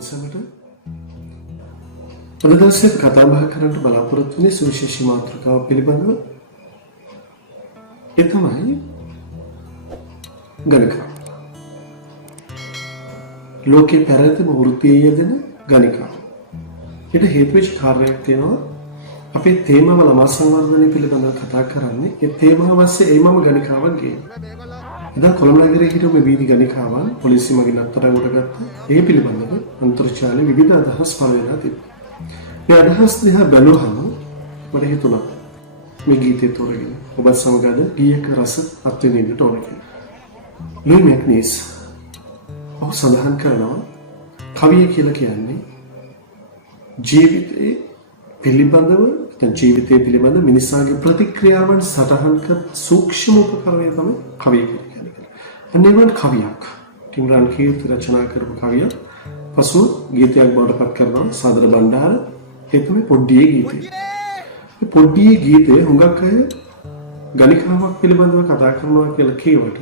සමට අද දවසේ කතා බහ කරන්න බලාපොරොත්තු වෙන්නේ සුවිශේෂී මාතෘකාවක් පිළිබඳව. ඒ තමයි ගණිකාව. ලෝකේ පැවැත්ම වෘත්තියේ යෙදෙන ගණිකාව. ඊට හේතු වෙච්ච කාර්යයක් තියෙනවා. අපේ තේමාව ළමා සංවර්ධනය පිළිබඳව කතා කරන්නේ. ඒ තේමාව ඇස්සේ එයිමම ගණිකාවක් ගේනවා. එදා කොළඹ නගරයේ හිටපු මේ වීදි ගණිකාවන් පොලිසිය මගින් අත්අඩංගුවට ගත්තා. ඒ පිළිබඳව අන්තර්ජාලයේ විවිධ අදහස් පළ වෙලා තිබුණා. මේ අදහස් දිහා බැලුවහම මට හිතුණා මේ ගීතය තෝරගෙන ඔබ සමග අද ගීයක රස අත්විඳින්නට ඕන කියලා. ලුයි මැග්නීස් ඔහු සඳහන් කරනවා කවිය කියලා කියන්නේ ජීවිතේ පිළිබඳව ජීවිතය පිළිබඳ මිනිසාගේ ප්‍රතික්‍රියාවන් සටහන් කර සූක්ෂම උපකරණය තමයි කවිය කියන්නේ. අනේවත් කවියක් ටිම්රන් කීර්ති රචනා කරපු කවියක් පසු ගීතයක් බවට පත් කරනවා සාදර බණ්ඩාර. ඒ තමයි poddiye ගීතය. මේ poddiye ගීතය හුඟක් අය ගණිකාවක් පිළිබඳව කතා කරනවා කියලා කියවට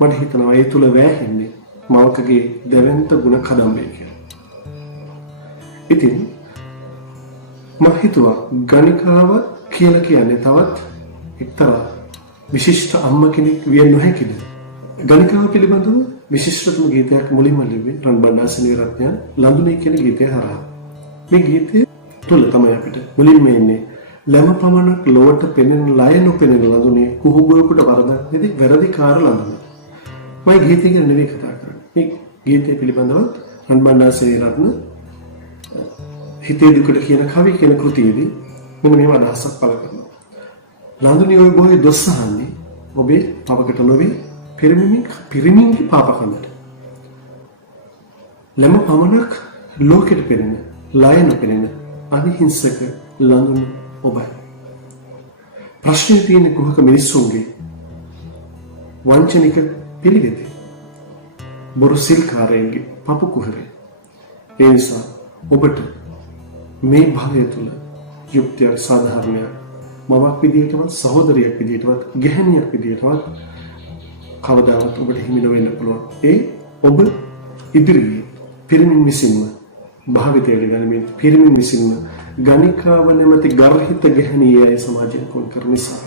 මට හිතෙනවා ඒ තුල වැහෙන්නේ මවකගේ දැවැන්ත ගුණ කදම්බය කියලා. ඉතින් මම හිතුවා ගණිකාව කියලා කියන්නේ තවත් එක්තරා විශිෂ්ට අම්ම කෙනෙක් විය නොහැකිද? ගණිකාව පිළිබඳව විශිෂ්ටතම ගීතයක් මුලින්ම ලිව්වේ රන්බණ්ඩා සෙනවිරත්නයන් ලඳුනේ කියන ගීතය හරහා. මේ ගීතය තුල තමයි අපිට මුලින්ම එන්නේ ලැම පමණක් ලොවට පෙනෙන ලය නොපෙනෙන ලඳුනේ කුහුබුවකට වරදක් නැති වැරදිකාර ලඳුන. මම ගීතය ගැන නෙවෙයි කතා කරන්නේ. මේ ගීතය පිළිබඳව රන්බණ්ඩා සෙනවිරත්න හිතේ දුකට කියන කවි කියන කෘතියේදී මෙන්න මේව අදහසක් පළ කරනවා. ලඳුනේ ඔය බොහේ දොස් අහන්නේ ඔබේ පවකට නොවේ පිරිමින්ගේ පාපකමට. ලැම පමණක් ලෝකෙට පෙනෙන ලය නොපෙනෙන අවිහිංසක ලඳුන ඔබයි. ප්‍රශ්නේ තියෙන්නේ කුහක මිනිස්සුන්ගේ වංචනික පිළිවෙතේ බොරු සිල්කාරයන්ගේ පපු කුහරේ. ඒ නිසා ඔබට මේ භවය තුළ යුක්තියක් සාධාරණයක් මවක් විදියටවත් සහෝදරියක් විදියටවත් ගැහණියක් විදියටවත් කවදාවත් ඔබට හිමි නොවෙන්න පුළුවන්. ඒ ඔබ ඉදිරියේ පිරිමින් විසින්ම භාවිතයට ගනිමින් පිරිමින් විසින්ම ගණිකාව නැමැති ගර්හිත ගැහණියයි සමාජයෙන් කොන් කරන නිසා.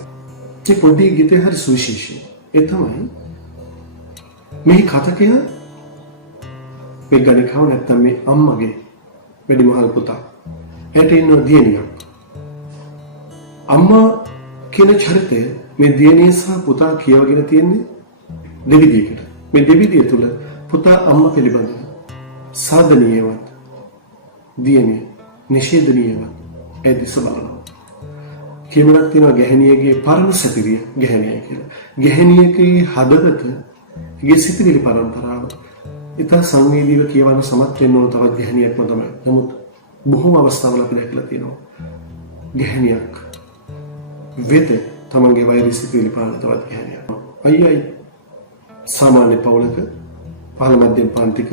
මේ පොඩි ගීතය හරි සුවිශේෂයි. ඒ තමයි මේ කතකය මේ ගණිකාව නැත්තම් මේ අම්මගේ වැඩිමහල් පුතා. එයාට ඉන්න දියණියක්. අම්මා කියන චරිතය මේ දියණිය සහ පුතා කියවගෙන තියෙන්නේ දෙවිදියකට. මේ දෙවිදිය තුල පුතා අම්මා පිළිබඳව සාධනීයවත් දියණිය නිෂේධනීයවත් ඒ දිස බලනවා. කියමනක් තියෙනවා ගැහණියගේ පරම සැපිරිය ගැහණිය කියලා. ගැහණියගේ හදවත ගේ සිතිවිලි පරම්පරාව ඉතා සංවේදීව කියවන්න සමත් වෙන්න ඕන තවත් ගැහණියක්ම තමයි. නමුත් බොහෝම අවස්ථාවල අපි දැකලා තියෙනවා ගැහණියක් වෙත තමන්ගේ වෛරී සිතිවිලි පාන තවත් ගැහණියක්. අයියයි සාමාන්‍ය පවුලක පහළ මධ්‍යම පන්තික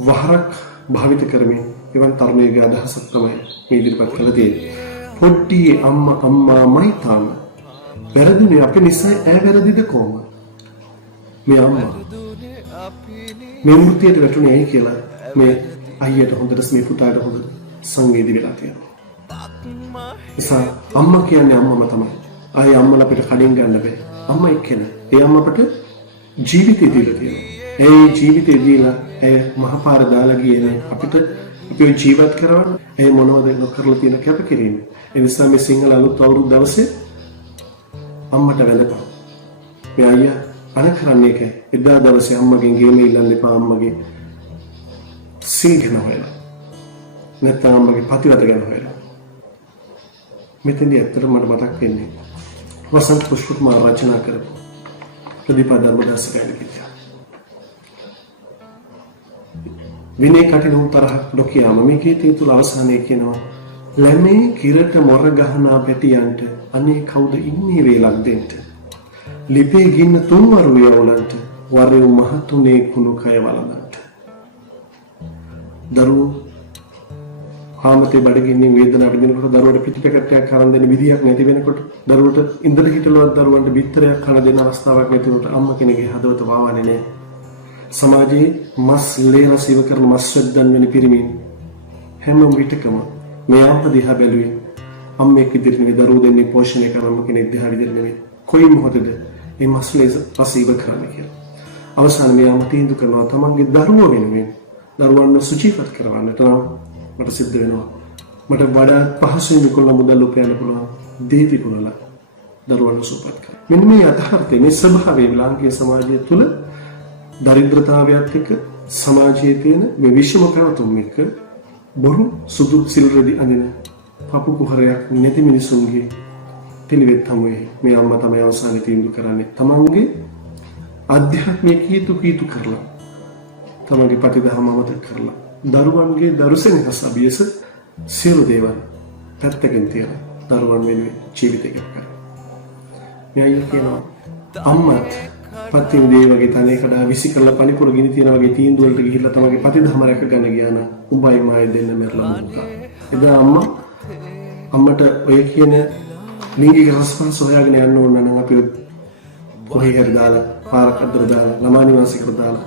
වහරක් භාවිත කරමින් එවන් තරුණයෙකුගේ අදහසක් තමයි මේ ඉදිරිපත් කළ තියෙන්නේ. poddiye අම්මාමයි තාම වැරදුනේ අපේ නිසා ඈ වැරදිද කොහොම? මේ අම්මා මේ මෘතියට වැටුනේ ඇයි කියලා මේ අයියට හොඳට මේ පුතාට හොඳට සංවේදී වෙලා තියෙනවා. නිසා අම්මා කියන්නේ අම්මම තමයි. ආයේ අම්මලා අපිට කඩින් ගන්න බෑ. අම්මා එක්කෙනා. ඒ අම්මා අපට ජීවිතය දීලා තියෙනවා. ඒ ජීවිතය දීලා ඇය මහපාර දාලා ගියේ නේ අපිට අපිව ජීවත් කරවන්න. ඒ මොනවද කරලා තියෙන කැපකිරීම. ඒ නිසා මේ සිංහල අලුත් අවුරුදු දවසේ අම්මට වැඳපන්. මේ අයියා අන කරන්නේ කෑ. එදා දවසේ අම්මගෙන් ගේම ඉල්ලන්න එපා අම්මගේ සිංහන හොයලා. නැත්නම් අම්මගේ පතිවත ගැන හොයලා. මෙතෙන්දී ඇත්තටම මට මතක් වෙන්නේ වසන්ත පුෂ්පකුමාර රචනා කරපු ප්‍රදීපා ධර්මදාස ගීතය. විනය කටින තරහක් නොකියාම මේ ගීතය තුල අවසානයේ කියනවා ලැමේ කිරට මොර ගහනා පැටියන්ට අනේ කවුද ඉන්නේ වේලක් දෙන්න. ලිපේ ගින්න තුන්වරු වේවලන්ට වරේ මහතුනේ කුණු කය වළඳන්ට. දරුවෝ හාමතේ බඩගින්නින් වේදනාව විඳිනකොට දරුවට පිටිපැකටයක් අරන් දෙන විදියක් නැති වෙනකොට දරුවට ඉන්දර හිටලවත් දරුවන්ට බිත්තරයක් කන දෙන අවස්ථාවක් නැතිනකොට අම්මා කෙනෙක්ගේ හදවත වාවන්නේ නැහැ. සමාජයේ මස් ලේ රස ඉව කරන මස් වැද්දන් වෙන පිරිමින් හැම විටකම මේ අම්මා දිහා බැලුවේ අම්මෙක් විදිහට නෙවෙයි දරුවෝ දෙන්නේ පෝෂණය කරන කෙනෙක් දිහා විදිහට නෙවෙයි කොයි මොහොතද මේ මස් ලේ රස ඉව කරන්නේ කියලා. අවසාන මේ අම්මා තීන්දුව කරනවා තමන්ගේ දරුවෝ වෙනුවෙන් දරුවන්ව සුචිපත් කරවන්නට නම් මට සිද්ධ වෙනවා. මට වඩා පහසුවෙන් විකුණලා මුදල් උපයන්න පුළුවන් දේ විකුණලා දරුවන්ව සුවපත් කරන්න. මෙන්න මේ යථාර්ථය මේ ස්වභාවය ලාංකික සමාජය තුළ දරිද්‍රතාවයත් එක්ක සමාජයේ තියෙන මේ විෂම පැවතුම් එක්ක බොරු සුදු සිල්රෙදි අඳින පපු කුහරයක් නැති මිනිසුන්ගේ පිළිවෙත් තමයි මේ අම්මා තමයි අවසානයේ තීන්දුව කරන්නේ. තමන්ගේ අධ්‍යාත්මික කීතු කරලා තමන්ගේ ප්‍රතිදහම අමතක කරලා දරුවන්ගේ දරුසෙනෙහස අභියස සියලු දේවල් පැත්තකින් තියලා දරුවන් වෙනුවෙන් ජීවිතය ගත කරනවා. මෙයයි කියනවා අම්මත් පත්තින් දේ වගේ තනේ කඩා විසි කරලා පනිපොර ගිනි තියන වගේ තීන්දුව වලට ගිහිල්ලා තමන්ගේ ප්‍රතිදහම රැක ගන්න ගියා නම් උඹයි මායි දෙන්න මැරලා මුක්කා. එදා අම්මට ඔය කියන ලිංගික රසපස් හොයාගෙන යන්න ඕන නම් අපි කොහේ හරි දාලා පාරක් අතර දාලා ළමා නිවාසයකට දාලා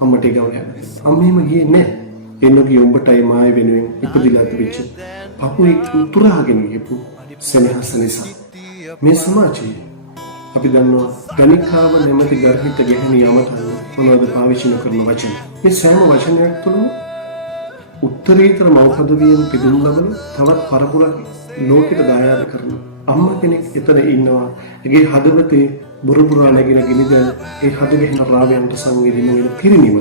අම්මට ගාව යන්න. අම්මේම ගියේ නැහැ. එන්නගේ උඹටයි මායි වෙනුවෙන් ඉපදිලා තිබිච්ච පපුවේ උතුරාගෙන ගියපු සෙනෙහස නිසා මේ සමාජයේ අපි දන්නවා ගණිකාව නැමැති ගර්හිත ගැහණිය යමතන මොනවද පාවිච්චි කරන වචන. මේ සෑම වචනයක් තුළම උත්තරීතර මෞපදවියෙන් පිදුම් ලබන තවත් පරපුරක් ලෝකෙට දායාද කරන අම්මා කෙනෙක් එතන ඉන්නවා. ඒගේ හදවතේ බුරුබුරා නැගින ගිනිද ඒ හදගෙන රාවයන්ට සංවේදීන වෙන පිරිනිම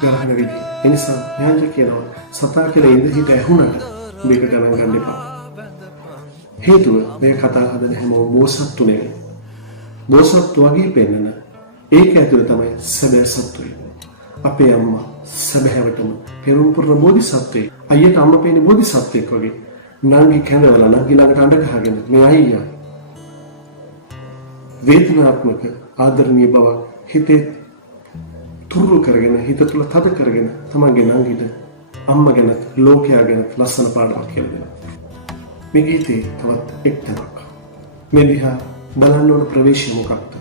ගරහන වෙදී. එනිසා ඥානජ කියනවා සතා කියලා ඉඳ හිට ඇහුණට මේක ගණන් ගන්න එපා. හේතුව මේ කතා හදන හැමෝම බෝසත්තු නෙවෙයි. බෝසත්තු වගේ පෙන්නන ඒක ඇතුළේ තමයි සැබෑ සත්වය. අපේ අම්මා සැබෑවටම පෙරම් පුරන බෝධිසත්වෙක්. අයියට අම්මා පෙන්නේ බෝධිසත්වෙක් වගේ. නංගි කැඳවලා නංගි ළඟට අඬ ගහගෙන මේ අයියා වේදනාත්මක ආදරණීය බව හිතේ තුරු කරගෙන හිත තුළ තද කරගෙන තමන්ගේ නංගිට අම්මා ගැන ලෝකයා ගැන ලස්සන පාඩමක් කියලා දෙනවා. මේ ගීතේ තවත් එක් තැනක්. මේ දිහා බලන්න ඕන ප්‍රවේශය මොකක්ද?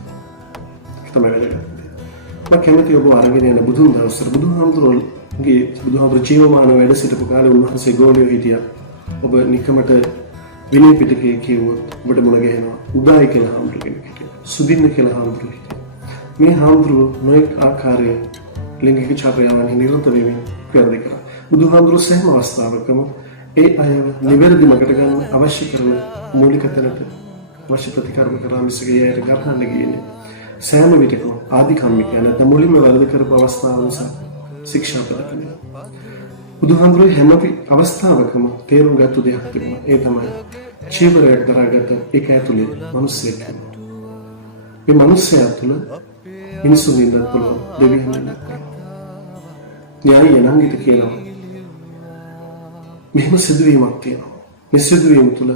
ඒක තමයි වැදගත්. මම කැමති ඔබ අරගෙන යන බුදුන් දවසට බුදුහාමුදුරුවෝගේ ජීවමාන වැඩ සිටපු කාලේ උන්වහන්සේ ගෝලියෝ හිටියා. ඔබ නිකමට විනය පිටකයේ කියවුවොත් ඔබට මුණ ගැහෙනවා උදායි කියලා හාමුදුරුවෝ කෙනෙක් හිටියා. සුදින්න කියලා හාමුදුරුවෝ හිටියා. මේ හාමුදුරුවෝ නොඑක් ආකාරයේ ලිංගික චර්යාවන් නිරත වෙමින් ක්‍රියාද කරා. බුදුහාමුදුරුවෝ සෑම අවස්ථාවකම ඒ අයව නිවැරදි මඟට ගන්න අවශ්‍ය කරන මූලික තැනට අවශ්‍ය ප්‍රතිකර්ම කරා මිසක ඒයට ගහන්න ගියේ සෑම විටකම ආධිකම්මිකයන් නැත්නම් මුලින්ම වැරදි කරපු අවස්ථාව නිසා ශික්ෂා පදකනේ. බුදුහාමුදුරුවෝ හැම අවස්ථාවකම තේරුම් ගත්ත දෙයක් තිබුණා. ඒ තමයි චීවරයක් දරාගත්ත එක ඇතුලේ මිනිස්සෙක්. මේ මිනිස්සයා තුළ මිනිසුන් ඉන්න පුළුවන් දෙවියන් ඉන්න. න්‍යාය යනංගිට කියනවා මෙහෙම සිදුවීමක් තියෙනවා. මේ සිදුවීම තුළ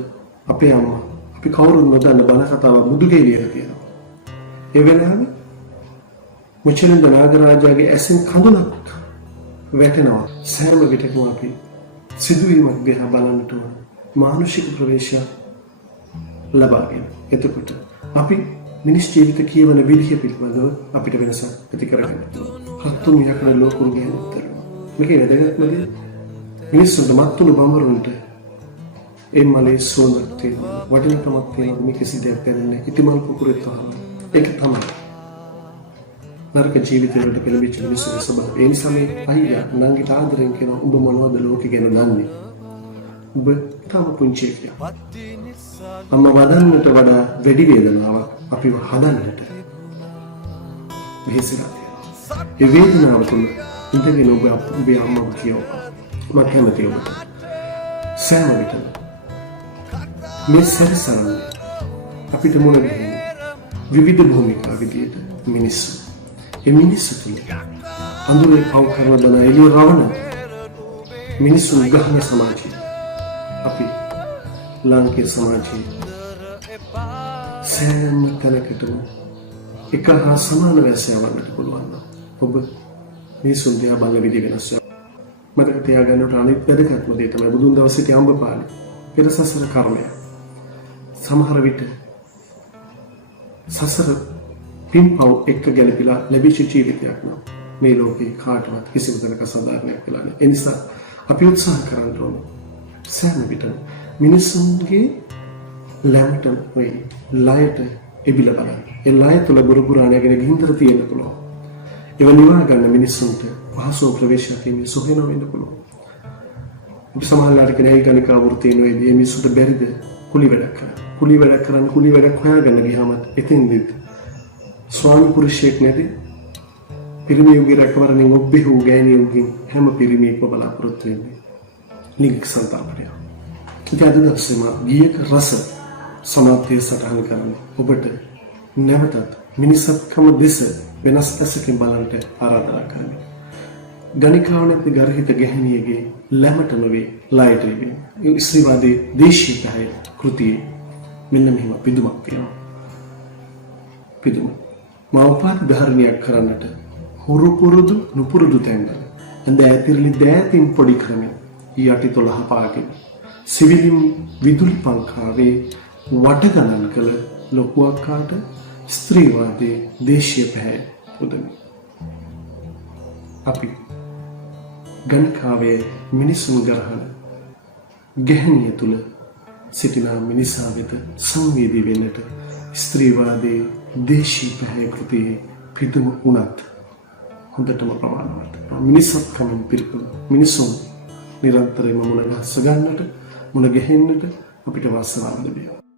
අපේ අම්මා අපි කවුරුත් නොදන්න බණ කතාවක් බුදුගේ ලියලා තියෙනවා. ඒ වෙලාවේ මුචලින්ද නාගරාජාගේ ඇසින් කඳුලක් වැටෙනවා. සෑම විටකම අපි සිදුවීමක් දිහා බලන්නට ඕන මානසික ප්‍රවේශයක් ලබාගෙන. එතකොට අපි මිනිස් ජීවිත කියවන විදිහ පිළිබඳව අපිට වෙනසක් ඇති කරගන්න. හත්තුන් යකඩ ලෝකුරු ගියනතර මේකේ වැදගත්ම දේ මිනිස්සුන්ට මත්තුණු බඹරුන්ට ඒ මලේ සෝඳක් තියෙනවා. වටිනකමක් තියෙනවා. මේ කිසි දෙයක් දැනෙන්නේ ඉතිමල් කුකුරෙත් වහම. ඒක තමයි නරක ජීවිතවලට පෙළඹිච්ච මිනිස්සුගේ ස්වභාවය. ඒ නිසා මේ අයියා නංගිට ආදරෙන් කියනවා උඹ මොනවද ලෝකෙ ගැන දන්නේ? උඹ තාම පුංචි කියලා. අම්මා වදන්නට වඩා වැඩි වේදනාවක් අපිව හදන්නට වෙහෙසලා තියෙනවා. ඒ වේදනාව තුළ ඉඳගෙන ඔබේ අම්මව කියවපන්. මම කැමතියි ඔබට සෑම විටම මේ සැරසරන්නේ අපිට මුණ ගැහෙන විවිධ භූමිකා විදියට මිනිස්සු. ඒ මිනිස්සු තුළ අඳුරේ පව් කරන දන එළිය රවන මිනිස්සු ගහන සමාජය අපි ලාංකික සමාජයේ සෑම තැනකටම එක හා සමාන වැසයවන්නට පුළුවන් නම් ඔබ මිනිසුන් දිහා බලන විදිහ වෙනස් වෙනවා. මතක තියාගන්නට අනිත් වැදගත්ම දේ තමයි බුදුන් දවසේ අඹ පාළි පෙර සසර කර්මය. සමහර විට සසර පින්පව් එක්ක ගැලපිලා ලැබිච්ච ජීවිතයක් නම් මේ ලෝකේ කාටවත් කිසිම තැනක සාධාරණයක් වෙලා නැහැ. ඒ නිසා අපි උත්සාහ කරන්න ඕනේ සෑම විටම මිනිසුන්ගේ ලැම්ට වෙයි ලයට එබිලා බලන්න. ඒ ලය තුල බුරුපුරාණයගෙන ගින්දර තියෙන්න පුළුවන්. ඒව නිවා ගන්න මිනිසුන්ට පහසුව ප්‍රවේශයක් මේ සොහන වෙන්න පුළුවන්. අපි සමාජලාට කෙනෙක් ගණිකා වෘත්තීන් වේදී මිනිසුන්ට බැරිද කුලි වැඩක් කරන්න. කුලි වැඩක් හොයාගන්න ගියාම එතෙන්දිත් ස්වාමි පුරුෂයෙක් නැති පිරිමියෙකුගේ රැකවරණයෙන් ඔබ්බෙහි ගෑණියෙකුගෙන් හැම පිරිමියෙක්ම බලාපොරොත්තු වෙන්නේ ලිංගික සංතාපනය. ඉතින් අද දවසේම ගීයක රස සමාප්තිය සටහන් කරන්නේ ඔබට නැවතත් මිනිසත්කම දෙස වෙනස් ඇසකින් බලන්නට ආරාධනා කරනවා. ගණිකාව නැති ගර්හිත ගැහණියගේ ලැමට නොවේ ලයට ලිබෙන. ඒ ස්ත්‍රීවාදී දේශීය පහය කෘතියේ මෙන්න මෙහෙම පිදුමක් තියෙනවා. පිදුම මවපාති ධර්මයක් කරන්නට හුරු පුරුදු නුපුරුදු තැන්වල ඇඳ ඇතිරිලි දෑතින් පොඩි කරමින් යටි 12 පාකින් සිවිලින් විදුලි පංකාවේ වට ගණන් කළ ලොකු අක්කාට ස්ත්‍රීවාදී දේශීය පැහැ පුදමි. අපි ගණකාවේ මිනිසුන් ගරහන ගැහණිය තුල සිටින මිනිසා වෙත සංවේදී වෙන්නට ස්ත්‍රීවාදී දේශීය පැහැ කෘතියේ පිදුම උනත් හොඳටම ප්‍රමාණවත්. මිනිසත්කමින් පිරිපුන් මිනිසුන් නිරන්තරයෙන්ම මුණ ගැස ගන්නට මුණ ගැහෙන්නට අපිට වාසනාව ලැබෙනවා.